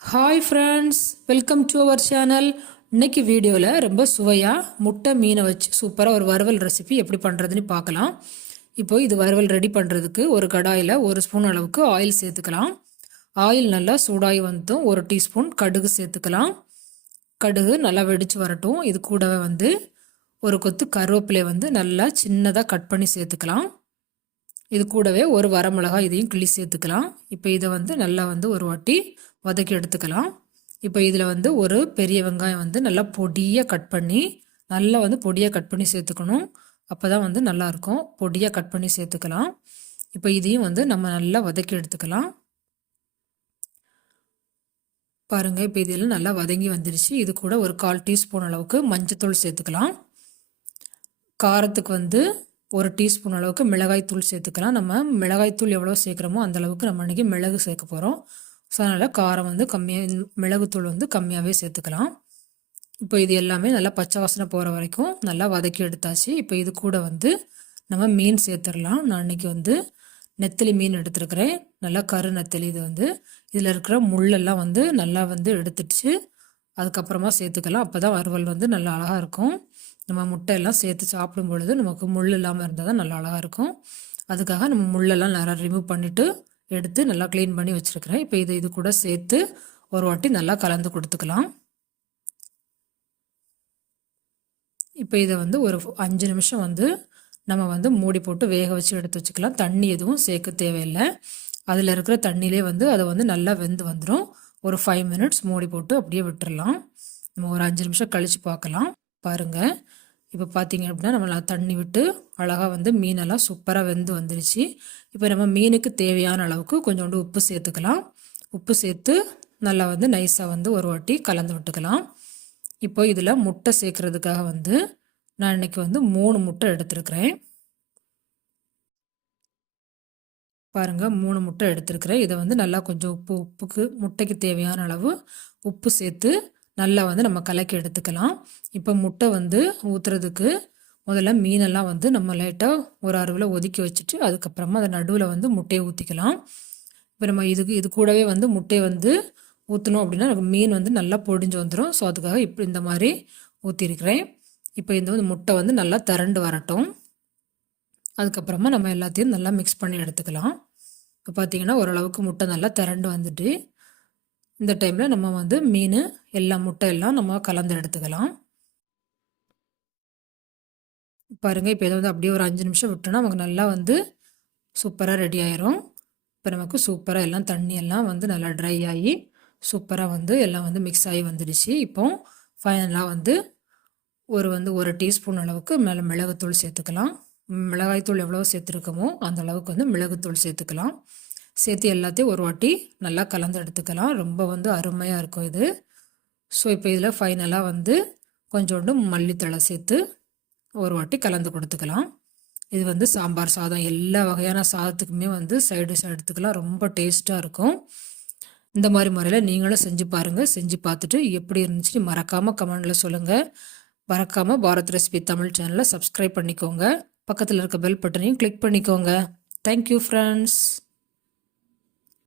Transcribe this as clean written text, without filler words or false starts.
Hi friends, welcome to our channel. இன்னைக்கு வீடியோவில் ரொம்ப சுவையாக முட்டை மீனை வச்சு சூப்பராக ஒரு வறுவல் ரெசிபி எப்படி பண்ணுறதுன்னு பார்க்கலாம். இப்போ இது வறுவல் ரெடி பண்ணுறதுக்கு ஒரு கடாயில் 1 ஸ்பூன் அளவுக்கு ஆயில் சேர்த்துக்கலாம். ஆயில் நல்லா சூடாகி வந்தும் 1 டீஸ்பூன் கடுகு சேர்த்துக்கலாம். கடுகு நல்லா வெடித்து வரட்டும். இது கூடவே ஒரு கொத்து கருவேப்பிலை நல்லா சின்னதாக கட் பண்ணி சேர்த்துக்கலாம். இது கூடவே ஒரு வரமிளகாய் இதையும் கிள்ளி சேர்த்துக்கலாம். இப்போ இதை நல்லா ஒரு வாட்டி வதக்கி எடுத்துக்கலாம். இப்போ இதில் ஒரு பெரிய வெங்காயம் நல்லா பொடியாக கட் பண்ணி பொடியாக கட் பண்ணி சேர்த்துக்கணும். அப்போ தான் நல்லாயிருக்கும். பொடியாக கட் பண்ணி சேர்த்துக்கலாம். இப்போ இதையும் நம்ம நல்லா வதக்கி எடுத்துக்கலாம். பாருங்கள், இப்போ இதில் நல்லா வதங்கி வந்துருச்சு. இது கூட ஒரு 1/4 டீஸ்பூன் அளவுக்கு மஞ்சத்தூள் சேர்த்துக்கலாம். காரத்துக்கு 1 டீஸ்பூன் அளவுக்கு மிளகாய் தூள் சேர்த்துக்கலாம். நம்ம மிளகாய் தூள் எவ்வளோ சேர்க்குறோமோ அந்தளவுக்கு நம்ம இன்றைக்கி மிளகு சேர்க்க போகிறோம். ஸோ அதனால் காரம் கம்மியாக, மிளகுத்தூள் கம்மியாகவே சேர்த்துக்கலாம். இப்போ இது எல்லாமே நல்லா பச்சை வாசனை போகிற வரைக்கும் நல்லா வதக்கி எடுத்தாச்சு. இப்போ இது கூட நம்ம மீன் சேர்த்துடலாம். நான் இன்றைக்கி நெத்திலி மீன் எடுத்துருக்கிறேன். நல்லா கரு நெத்திலி. இது இதில் இருக்கிற முள்ளெல்லாம் நல்லா எடுத்துடுச்சு. அதுக்கப்புறமா சேர்த்துக்கலாம். அப்போ தான் வறுவல் நல்லா அழகாக இருக்கும். நம்ம முட்டையெல்லாம் சேர்த்து சாப்பிடும் பொழுது நமக்கு முள் இல்லாமல் இருந்தால் தான் நல்லா அழகாக இருக்கும். அதுக்காக நம்ம முள்ளெல்லாம் நல்லா ரிமூவ் பண்ணிவிட்டு எடுத்து நல்லா க்ளீன் பண்ணி வச்சுருக்கிறேன். இப்போ இது கூட சேர்த்து ஒரு வாட்டி நல்லா கலந்து கொடுத்துக்கலாம். இப்போ இதை ஒரு 5 நிமிஷம் நம்ம மூடி போட்டு வேக வச்சு எடுத்து வச்சுக்கலாம். தண்ணி எதுவும் சேர்க்க தேவையில்லை. அதில் இருக்கிற தண்ணியிலே அதை நல்லா வெந்து வந்துடும். ஒரு 5 மினிட்ஸ் மூடி போட்டு அப்படியே விட்டுடலாம். நம்ம ஒரு 5 நிமிஷம் கழித்து பார்க்கலாம். பாருங்கள், இப்போ பார்த்தீங்க அப்படின்னா நம்ம தண்ணி விட்டு அழகாக மீனெல்லாம் சூப்பராக வெந்து வந்துருச்சு. இப்போ நம்ம மீனுக்கு தேவையான அளவுக்கு கொஞ்சோண்டு உப்பு சேர்த்துக்கலாம். உப்பு சேர்த்து நல்லா நைஸாக ஒரு வாட்டி கலந்து விட்டுக்கலாம். இப்போ இதில் முட்டை சேர்க்குறதுக்காக நான் இன்றைக்கி 3 முட்டை எடுத்துருக்கிறேன். பாருங்கள், 3 முட்டை எடுத்துருக்கிறேன். இதை நல்லா கொஞ்சம் உப்புக்கு முட்டைக்கு தேவையான அளவு உப்பு சேர்த்து நல்லா நம்ம கலக்கி எடுத்துக்கலாம். இப்போ முட்டை ஊற்றுறதுக்கு முதல்ல மீனெல்லாம் நம்ம லைட்டாக ஒரு அருவில் ஒதுக்கி வச்சுட்டு அதுக்கப்புறமா அதை நடுவில் முட்டையை ஊற்றிக்கலாம். இப்போ நம்ம இது கூடவே முட்டையை ஊற்றணும் அப்படின்னா நமக்கு மீன் நல்லா பொடிஞ்சு வந்துடும். ஸோ அதுக்காக இப்போ இந்த மாதிரி ஊற்றிருக்கிறேன். இப்போ இந்த முட்டை நல்லா திரண்டு வரட்டும். அதுக்கப்புறமா நம்ம எல்லாத்தையும் நல்லா மிக்ஸ் பண்ணி எடுத்துக்கலாம். இப்போ பார்த்திங்கன்னா ஓரளவுக்கு முட்டை நல்லா திரண்டு வந்துட்டு இந்த டைமில் நம்ம மீன் முட்டை எல்லாம் நம்ம கலந்து எடுத்துக்கலாம். பாருங்கள், இப்போ இதை அப்படியே ஒரு 5 நிமிஷம் விட்டோன்னா நமக்கு நல்லா சூப்பராக ரெடி ஆயிரும். இப்போ நமக்கு சூப்பராக எல்லாம் தண்ணி எல்லாம் நல்லா ட்ரை ஆகி சூப்பராக எல்லாம் மிக்ஸ் ஆகி வந்துடுச்சு. இப்போ ஃபைனலாக ஒரு டீஸ்பூன் அளவுக்கு மேலே மிளகுத்தூள் சேர்த்துக்கலாம். மிளகாய்த்தூள் எவ்வளோ சேர்த்துருக்கோமோ அந்த அளவுக்கு மிளகுத்தூள் சேர்த்துக்கலாம். சேர்த்து எல்லாத்தையும் ஒரு வாட்டி நல்லா கலந்து எடுத்துக்கலாம். ரொம்ப அருமையாக இருக்கும் இது. ஸோ இப்போ இதில் ஃபைனலாக கொஞ்சோண்டு மல்லித்தழை சேர்த்து ஒரு வாட்டி கலந்து கொடுத்துக்கலாம். இது சாம்பார் சாதம் எல்லா வகையான சாதத்துக்குமே சைடு டிஷ் எடுத்துக்கலாம். ரொம்ப டேஸ்ட்டாக இருக்கும். இந்த மாதிரி முறையில் நீங்களும் செஞ்சு பாருங்கள். செஞ்சு பார்த்துட்டு எப்படி இருந்துச்சுன்னு மறக்காமல் கமெண்டில் சொல்லுங்கள். மறக்காமல் பாரத் ரெசிபி தமிழ் சேனலை சப்ஸ்கிரைப் பண்ணிக்கோங்க. பக்கத்தில் இருக்க பெல் பட்டனையும் கிளிக் பண்ணிக்கோங்க. Thank you friends.